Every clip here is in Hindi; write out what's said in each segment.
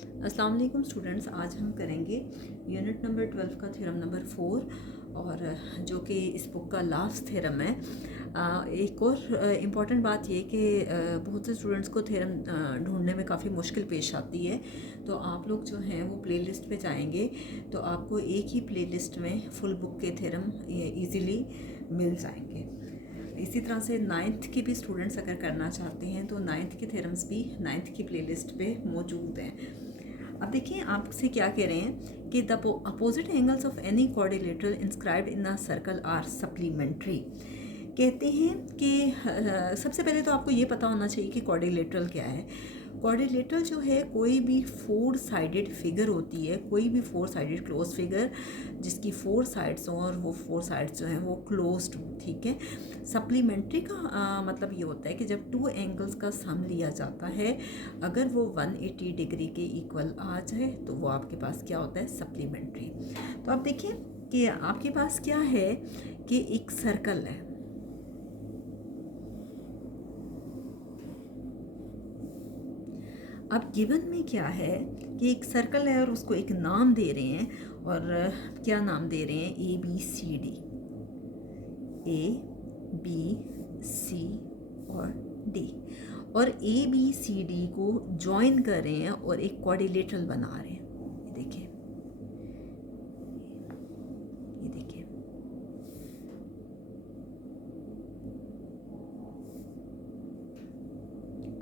अस्सलाम वालेकुम स्टूडेंट्स, आज हम करेंगे यूनिट नंबर 12 का थ्योरम नंबर 4 और जो कि इस बुक का लास्ट थ्योरम है। एक और इम्पॉर्टेंट बात ये कि बहुत से स्टूडेंट्स को थ्योरम ढूंढने में काफ़ी मुश्किल पेश आती है। तो आप लोग जो हैं वो प्लेलिस्ट पे जाएंगे तो आपको एक ही प्लेलिस्ट में फुल बुक के थ्योरम ईज़िली मिल जाएंगे। इसी तरह से नाइन्थ के भी स्टूडेंट्स अगर करना चाहते हैं तो नाइन्थ के थ्योरम्स भी नाइन्थ की प्लेलिस्ट पे मौजूद हैं। अब देखिए आपसे क्या कह रहे हैं कि the opposite angles of any quadrilateral inscribed in a circle are supplementary. कहते हैं कि सबसे पहले तो आपको ये पता होना चाहिए कि क्वाड्रिलेटरल क्या है। क्वाड्रिलेटरल जो है कोई भी फोर साइडेड फिगर होती है, कोई भी फोर साइडेड क्लोज फिगर जिसकी फोर साइड्स हों और वो फोर साइड्स जो हैं वो क्लोज्ड हों। ठीक है। सप्लीमेंट्री का मतलब ये होता है कि जब टू एंगल्स का सम लिया जाता है, अगर वो 180 डिग्री के इक्वल आ जाए तो वो आपके पास क्या होता है, सप्लीमेंट्री। तो आप देखिए कि आपके पास क्या है कि एक सर्कल है। अब गिवन में क्या है कि एक सर्कल है और उसको एक नाम दे रहे हैं, और क्या नाम दे रहे हैं, A B C D, A B C और डी, और ए बी सी डी को ज्वाइन कर रहे हैं और एक क्वाड्रिलेटरल बना रहे हैं। ये देखिए, ये देखिए,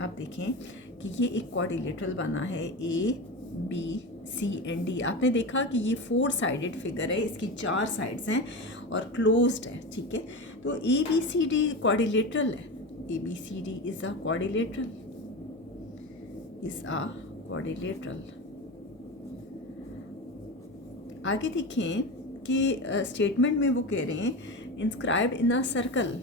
आप देखें कि ये एक क्वाड्रिलेटरल बना है, A B C and D. आपने देखा कि ये फोर साइडेड फिगर है, इसकी चार साइड्स हैं और क्लोज्ड है। ठीक है। तो A B C D quadrilateral है। A B C D is a quadrilateral, is a quadrilateral. आगे देखें कि स्टेटमेंट में वो कह रहे हैं इंस्क्राइब्ड इन अ सर्कल,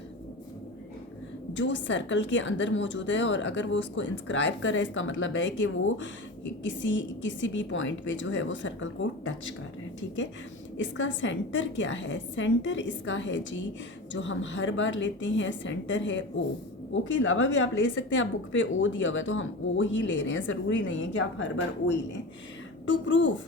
जो सर्कल के अंदर मौजूद है, और अगर वो उसको इंस्क्राइब कर रहा है इसका मतलब है कि वो किसी भी पॉइंट पे जो है वो सर्कल को टच कर रहे हैं। ठीक है। इसका सेंटर क्या है, सेंटर इसका है जी जो हम हर बार लेते हैं, सेंटर है ओ के अलावा भी आप ले सकते हैं। आप बुक पे ओ दिया हुआ है तो हम ओ ही ले रहे हैं, ज़रूरी नहीं है कि आप हर बार ओ ही लें। टू प्रूव,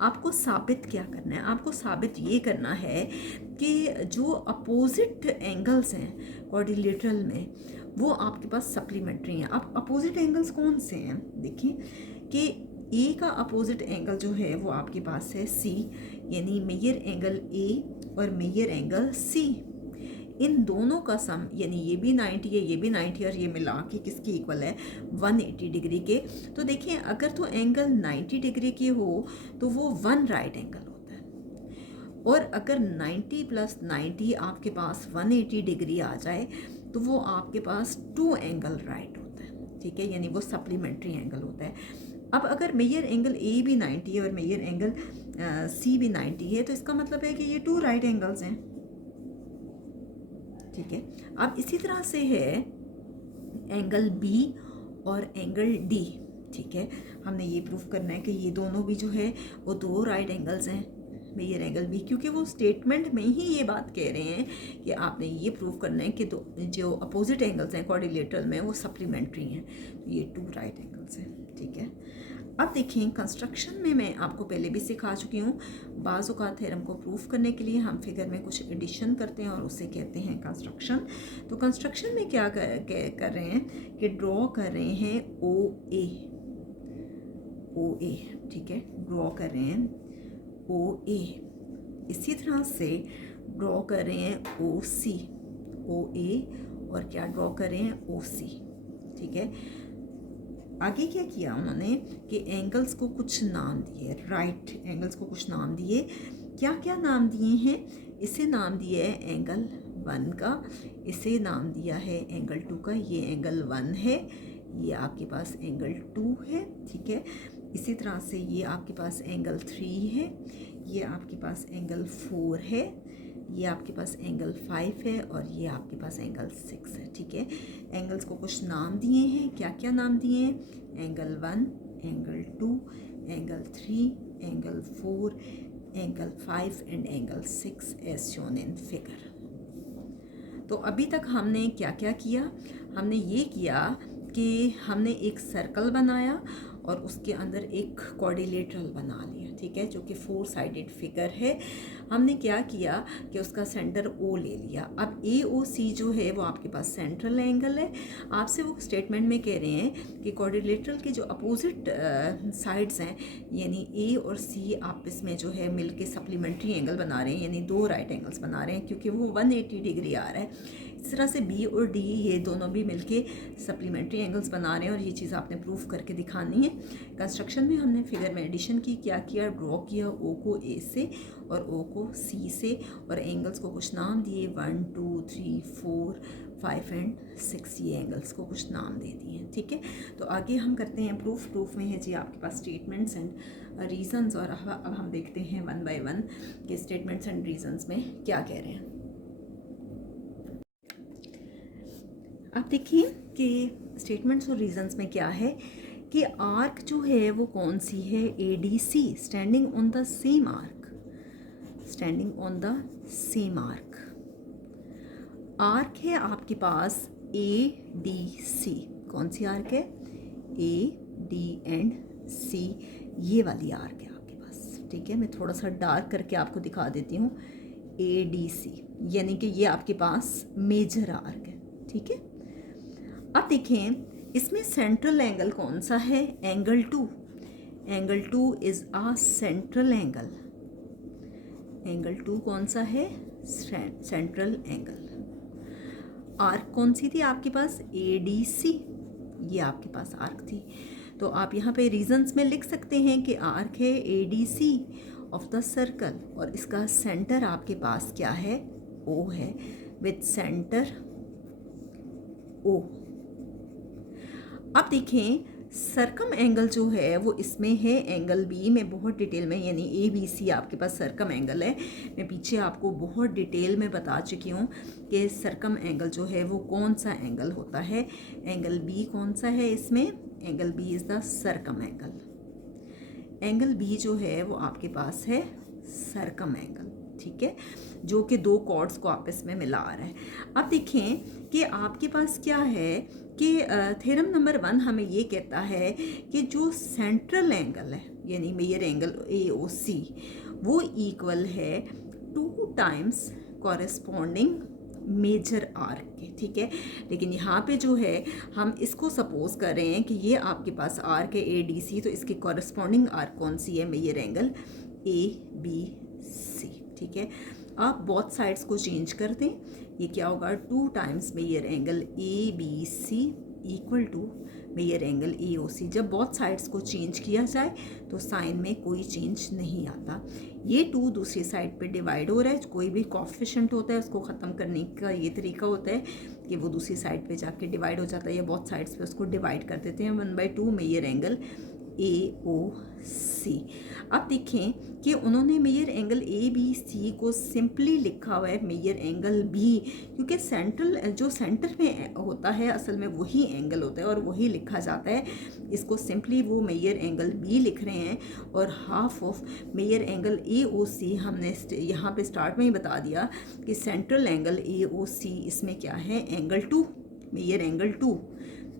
आपको साबित क्या करना है, आपको साबित ये करना है कि जो अपोजिट एंगल्स हैं क्वाड्रिलेटरल में वो आपके पास सप्लीमेंट्री हैं। अब अपोजिट एंगल्स कौन से हैं, देखिए कि ए का अपोजिट एंगल जो है वो आपके पास है सी, यानी मेजर एंगल ए और मेजर एंगल सी। इन दोनों का सम, यानी ये भी 90 है, ये भी 90, और ये मिला के किसके इक्वल है, 180 डिग्री के। तो देखिए अगर तो एंगल 90 डिग्री की हो तो वो वन राइट एंगल होता है, और अगर 90 प्लस 90 आपके पास 180 डिग्री आ जाए तो वो आपके पास टू एंगल राइट होता है। ठीक है, यानी वो सप्लीमेंट्री एंगल होता है। अब अगर मेजर एंगल ए भी 90 है और मेजर एंगल सी भी 90 है तो इसका मतलब है कि ये टू राइट एंगल्स हैं। ठीक है। अब इसी तरह से है एंगल बी और एंगल डी। ठीक है, हमने ये प्रूफ करना है कि ये दोनों भी जो है वो दो राइट एंगल्स हैं, मेजर एंगल बी, क्योंकि वो स्टेटमेंट में ही ये बात कह रहे हैं कि आपने ये प्रूफ करना है कि दो जो अपोजिट एंगल्स हैं क्वाड्रिलेटरल में वो सप्लीमेंट्री हैं, तो ये टू राइट एंगल्स हैं। ठीक है। अब देखिए कंस्ट्रक्शन में मैं आपको पहले भी सिखा चुकी हूँ, बाज़ औक़ात थ्योरम को प्रूफ करने के लिए हम फिगर में कुछ एडिशन करते हैं और उसे कहते हैं कंस्ट्रक्शन। तो कंस्ट्रक्शन में क्या कर रहे हैं कि ड्रॉ कर रहे हैं ओ ए। ठीक है, ड्रॉ कर रहे हैं ओ ए। इसी तरह से ड्रॉ कर रहे हैं ओ ए, और क्या ड्रॉ कर रहे हैं ओ सी। ठीक है। आगे क्या किया उन्होंने कि एंगल्स को कुछ नाम दिए, राइट एंगल्स को कुछ नाम दिए। क्या क्या नाम दिए हैं, इसे नाम दिया है एंगल 1 का, इसे नाम दिया है एंगल 2 का, ये एंगल 1 है, ये आपके पास एंगल 2 है। ठीक है। इसी तरह से ये आपके पास एंगल 3 है, ये आपके पास एंगल 4 है, ये आपके पास एंगल 5 है, और ये आपके पास एंगल 6 है। ठीक है। एंगल्स को कुछ नाम दिए हैं, क्या क्या नाम दिए हैं, angle 1, angle 2, angle 3, angle 4, angle 5 and angle 6 as shown in figure. तो अभी तक हमने क्या क्या किया, हमने ये किया कि हमने एक सर्कल बनाया और उसके अंदर एक क्वाड्रिलेटरल बना लिया, ठीक है, जो कि 4 साइडेड फिगर है। हमने क्या किया कि उसका सेंटर ओ ले लिया। अब ए ओ सी जो है वो आपके पास सेंट्रल एंगल है। आपसे वो स्टेटमेंट में कह रहे हैं कि क्वाड्रिलेटरल के जो अपोजिट साइड्स हैं यानी ए और सी आपस में जो है मिल के सप्लीमेंट्री एंगल बना रहे हैं, यानी 2 राइट एंगल्स बना रहे हैं, क्योंकि वो 180 डिग्री आ रहा है। इस तरह से बी और डी ये दोनों भी मिलके सप्लीमेंट्री एंगल्स बना रहे हैं, और ये चीज़ आपने प्रूफ करके दिखानी है। कंस्ट्रक्शन में हमने फिगर में एडिशन की, क्या किया, ड्रॉ किया ओ को ए से और ओ को सी से, और एंगल्स को कुछ नाम दिए, 1 2 3 4 5 एंड 6, ये एंगल्स को कुछ नाम दे दिए, ठीक है। तो आगे हम करते हैं प्रूफ में है जी आपके पास स्टेटमेंट्स एंड रीजंस, और अब हम देखते हैं 1 बाय 1 के स्टेटमेंट्स एंड रीजंस में क्या कह रहे हैं। आप देखिए कि स्टेटमेंट्स और रीजंस में क्या है कि आर्क जो है वो कौन सी है, ADC, standing on the same arc, standing on the same arc. Arc है आपके पास ADC, कौन सी आर्क है, AD एंड C, ये वाली आर्क है आपके पास, ठीक है। मैं थोड़ा सा डार्क करके आपको दिखा देती हूँ, ADC, यानी कि ये आपके पास मेजर आर्क है, ठीक है। अब देखें इसमें सेंट्रल एंगल कौन सा है, angle 2। Angle 2 is a central angle, angle 2 कौन सा है, सेंट्रल एंगल। आर्क कौन सी थी आपके पास, ADC, ये आपके पास आर्क थी। तो आप यहाँ पे रीजंस में लिख सकते हैं कि आर्क है ADC ऑफ द सर्कल, और इसका सेंटर आपके पास क्या है, O है, विथ सेंटर O। अब देखें सरकम एंगल जो है वो इसमें है एंगल बी में बहुत डिटेल में, यानी ABC आपके पास सरकम एंगल है। मैं पीछे आपको बहुत डिटेल में बता चुकी हूँ कि सरकम एंगल जो है वो कौन सा एंगल होता है। एंगल बी कौन सा है इसमें, angle B is the circum angle. Angle B जो है वो आपके पास है सरकम एंगल, ठीक है, जो कि 2 कॉर्ड्स को आपस में मिला रहा है। अब देखें कि आपके पास क्या है कि थ्योरम नंबर 1 हमें ये कहता है कि जो सेंट्रल एंगल है यानी मेजर एंगल AOC वो इक्वल है 2 टाइम्स कॉरेस्पॉन्डिंग मेजर आर्क के, ठीक है। लेकिन यहाँ पे जो है हम इसको सपोज कर रहे हैं कि ये आपके पास आर्क है ADC, तो इसकी कॉरेस्पॉन्डिंग आर्क कौन सी है, मेजर एंगल ABC, ठीक है। आप बोथ साइड्स को चेंज कर दें, ये क्या होगा, 2 times major angle ABC equal to major angle AOC। जब बोथ साइड्स को चेंज किया जाए तो साइन में कोई चेंज नहीं आता। ये 2 दूसरी साइड पे डिवाइड हो रहा है, कोई भी कोएफिशिएंट होता है उसको ख़त्म करने का ये तरीका होता है कि वो दूसरी साइड पे जाके डिवाइड हो जाता है, या बोथ साइड्स पे उसको डिवाइड कर देते हैं 1/2 मेजर एंगल AOC। अब देखें कि उन्होंने मेजर एंगल ABC को सिंपली लिखा हुआ है मेजर एंगल B, क्योंकि सेंट्रल जो सेंटर में होता है असल में वही एंगल होता है और वही लिखा जाता है। इसको सिंपली वो मेजर एंगल B लिख रहे हैं, और half of measure angle AOC हमने यहाँ पे स्टार्ट में ही बता दिया कि सेंट्रल एंगल AOC इसमें क्या है, एंगल 2, मेजर एंगल 2,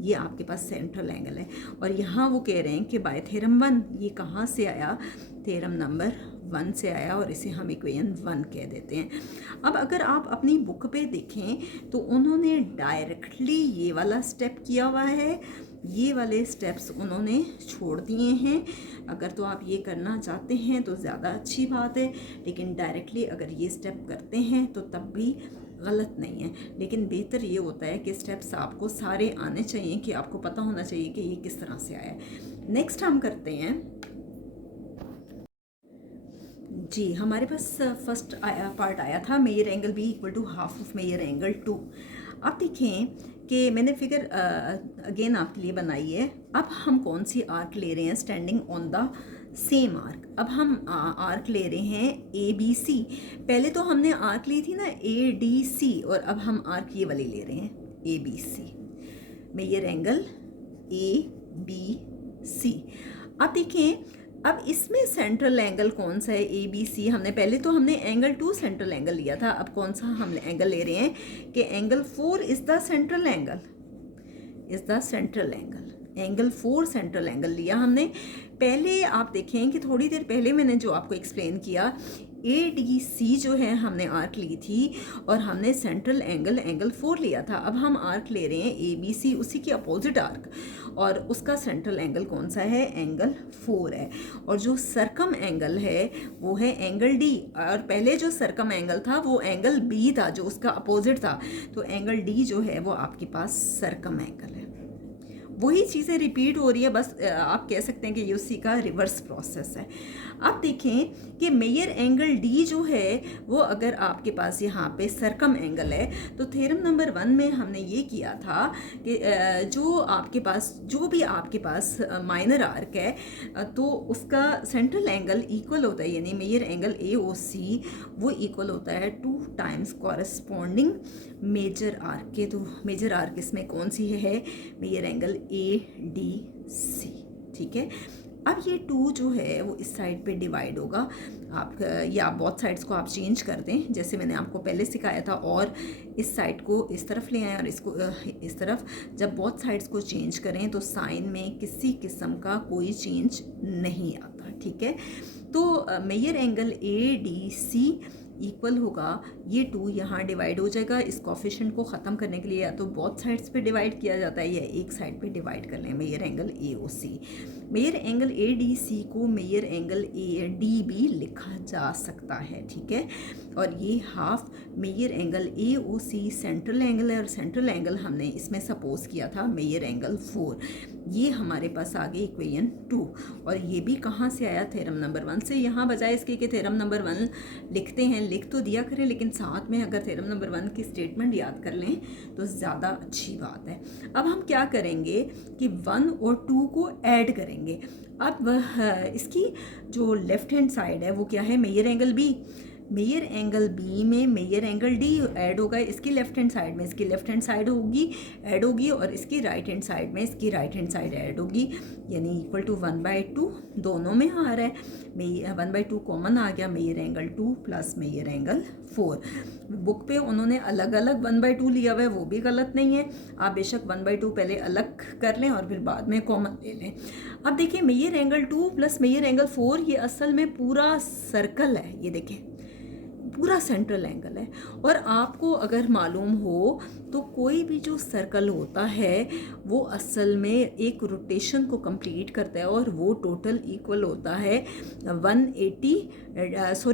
ये आपके पास सेंट्रल एंगल है। और यहाँ वो कह रहे हैं कि बाय थ्योरम 1, ये कहाँ से आया, थ्योरम नंबर 1 से आया, और इसे हम इक्वेशन 1 कह देते हैं। अब अगर आप अपनी बुक पे देखें तो उन्होंने डायरेक्टली ये वाला स्टेप किया हुआ है, ये वाले स्टेप्स उन्होंने छोड़ दिए हैं। अगर तो आप ये करना चाहते हैं तो ज़्यादा अच्छी बात है, लेकिन डायरेक्टली अगर ये स्टेप करते हैं तो तब भी गलत नहीं है। लेकिन बेहतर ये होता है कि स्टेप्स आपको सारे आने चाहिए, कि आपको पता होना चाहिए कि ये किस तरह से आया है। नेक्स्ट हम करते हैं जी, हमारे पास फर्स्ट पार्ट आया था measure angle B equal to half of measure angle 2। अब देखें कि मैंने फिगर अगेन आपके लिए बनाई है। अब हम कौन सी आर्क ले रहे हैं, standing on the same arc. अब हम आर्क ले रहे हैं ABC। पहले तो हमने आर्क ली थी ना ADC, और अब हम आर्क ये वाली ले रहे हैं ABC, मेजर एंगल ABC। अब देखें अब इसमें सेंट्रल एंगल कौन सा है, ABC। पहले तो हमने एंगल 2 सेंट्रल एंगल लिया था, अब कौन सा हम एंगल ले रहे हैं कि angle 4 is the central angle, is the central angle. Angle 4 central angle लिया हमने। पहले आप देखें कि थोड़ी देर पहले मैंने जो आपको एक्सप्लेन किया, ADC जो है हमने आर्क ली थी और हमने सेंट्रल एंगल 4 लिया था। अब हम आर्क ले रहे हैं ABC, उसी की अपोजिट आर्क, और उसका सेंट्रल एंगल कौन सा है? एंगल 4 है। और जो सरकम एंगल है वो है एंगल D, और पहले जो सरकम एंगल था वो एंगल B था जो उसका अपोजिट था। तो एंगल D जो है वो आपके पास सरकम एंगल है। वही चीज़ें रिपीट हो रही है, बस आप कह सकते हैं कि ये उसी का रिवर्स प्रोसेस है। अब देखें कि मेजर एंगल D जो है वो अगर आपके पास यहाँ पे सरकम एंगल है, तो थ्योरम नंबर 1 में हमने ये किया था कि जो भी आपके पास माइनर आर्क है तो उसका सेंट्रल एंगल इक्वल होता है, यानी मेजर एंगल AOC वो इक्वल होता है 2 टाइम्स कॉरस्पॉन्डिंग मेजर आर्क के। तो मेजर आर्क इसमें कौन सी है? मेजर एंगल ADC, ठीक है। अब ये 2 जो है वो इस साइड पे डिवाइड होगा। आप या बोथ साइड्स को आप चेंज कर दें, जैसे मैंने आपको पहले सिखाया था, और इस साइड को इस तरफ ले आएँ और इसको इस तरफ। जब बोथ साइड्स को चेंज करें तो साइन में किसी किस्म का कोई चेंज नहीं आता, ठीक है। तो मेजर एंगल ADC इक्वल होगा, ये 2 यहाँ डिवाइड हो जाएगा। इस कोफिशिएंट को ख़त्म करने के लिए या तो बोथ साइड्स पे डिवाइड किया जाता है या एक साइड पे डिवाइड कर लें, measure angle AOC। Measure angle ADC को मेजर एंगल AD भी लिखा जा सकता है, ठीक है। और ये half measure angle AOC central angle है, और सेंट्रल एंगल हमने इसमें सपोज किया था मेजर एंगल 4। ये हमारे पास आ गई इक्वेशन 2, और ये भी कहाँ से आया? थ्योरम नंबर 1 से। यहाँ बजाय इसके कि थ्योरम नंबर 1 लिखते हैं, लिख तो दिया करें, लेकिन साथ में अगर थ्योरम नंबर 1 की स्टेटमेंट याद कर लें तो ज़्यादा अच्छी बात है। अब हम क्या करेंगे कि 1 और 2 को ऐड करेंगे। अब इसकी जो लेफ्ट हैंड साइड है वो क्या है? Measure angle B। Measure angle B में मेजर एंगल D ऐड होगा, इसकी लेफ्ट हैंड साइड में इसकी लेफ्ट हैंड साइड ऐड होगी, और इसकी राइट हैंड साइड में इसकी राइट हैंड साइड ऐड होगी, यानी इक्वल टू 1/2 दोनों में आ रहा है। 1/2 कॉमन आ गया, measure angle 2 plus measure angle 4। Book पे उन्होंने अलग अलग 1/2 लिया हुआ है, वो भी गलत नहीं है। आप बेशक 1/2 पहले अलग कर लें और फिर बाद में कॉमन ले लें। अब देखिए measure angle 2 plus measure angle 4, ये असल में पूरा सर्कल है, ये देखें पूरा सेंट्रल एंगल है। और आपको अगर मालूम हो तो कोई भी जो सर्कल होता है वो असल में एक रोटेशन को कंप्लीट करता है, और वो टोटल इक्वल होता है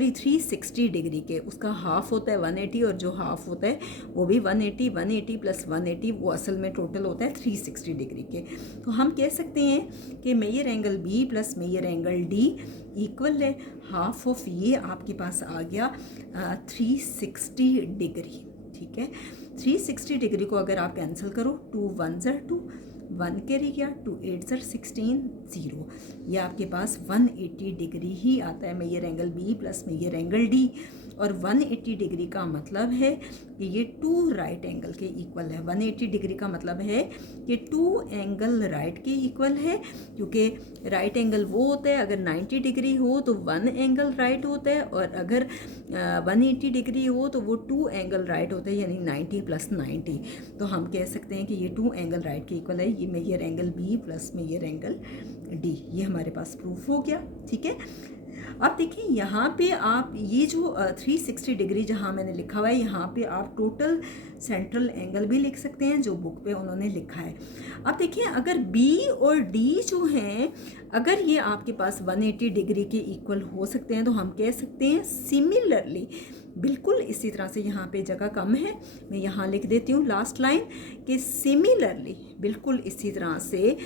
360 डिग्री के। उसका हाफ होता है 180, और जो हाफ होता है वो भी 180 प्लस 180, वो असल में टोटल होता है 360 डिग्री के। तो हम कह सकते हैं कि measure angle B plus measure angle D equal है हाफ ऑफ ये आपके पास आ गया 360 डिग्री, ठीक है। 360 डिग्री को अगर आप कैंसिल करो, 2 1 2, 1 कैरी गया, 2 8 16 0, ये आपके पास 180 डिग्री ही आता है measure angle B plus measure angle D। और 180 डिग्री का मतलब है कि ये 2 राइट एंगल के इक्वल है। 180 डिग्री का मतलब है कि 2 एंगल राइट के इक्वल है, क्योंकि राइट एंगल वो होता है अगर 90 डिग्री हो तो 1 एंगल राइट होता है, और अगर 180 डिग्री हो तो वो 2 एंगल राइट होता है, यानी 90 प्लस 90। तो हम कह सकते हैं कि ये 2 एंगल राइट के इक्वल है, ये measure angle B plus measure angle D। ये हमारे पास प्रूफ हो गया, ठीक है। अब देखिए यहाँ पे आप ये जो 360 डिग्री जहाँ मैंने लिखा हुआ है, यहाँ पे आप टोटल सेंट्रल एंगल भी लिख सकते हैं जो बुक पे उन्होंने लिखा है। अब देखिए अगर B और D जो हैं, अगर ये आपके पास 180 डिग्री के इक्वल हो सकते हैं तो हम कह सकते हैं सिमिलरली, बिल्कुल इसी तरह से। यहाँ पे जगह कम है, मैं यहाँ लिख देती हूँ लास्ट लाइन कि सिमिलरली, बिल्कुल इसी तरह से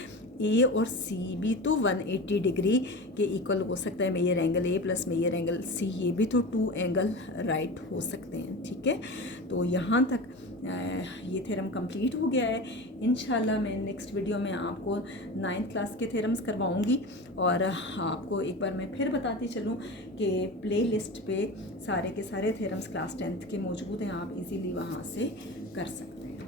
A और C भी तो 180 डिग्री के इक्वल हो सकता है। Measure angle A plus measure angle C, ये भी तो 2 एंगल राइट हो सकते हैं, ठीक है। तो यहाँ तक ये थ्योरम कंप्लीट हो गया है। इंशाल्लाह मैं नेक्स्ट वीडियो में आपको 9th क्लास के थ्योरम्स करवाऊँगी, और आपको एक बार मैं फिर बताती चलूँ कि प्ले लिस्ट पे सारे के सारे थ्योरम्स क्लास 10th के मौजूद हैं, आप इजीली वहाँ से कर सकते हैं।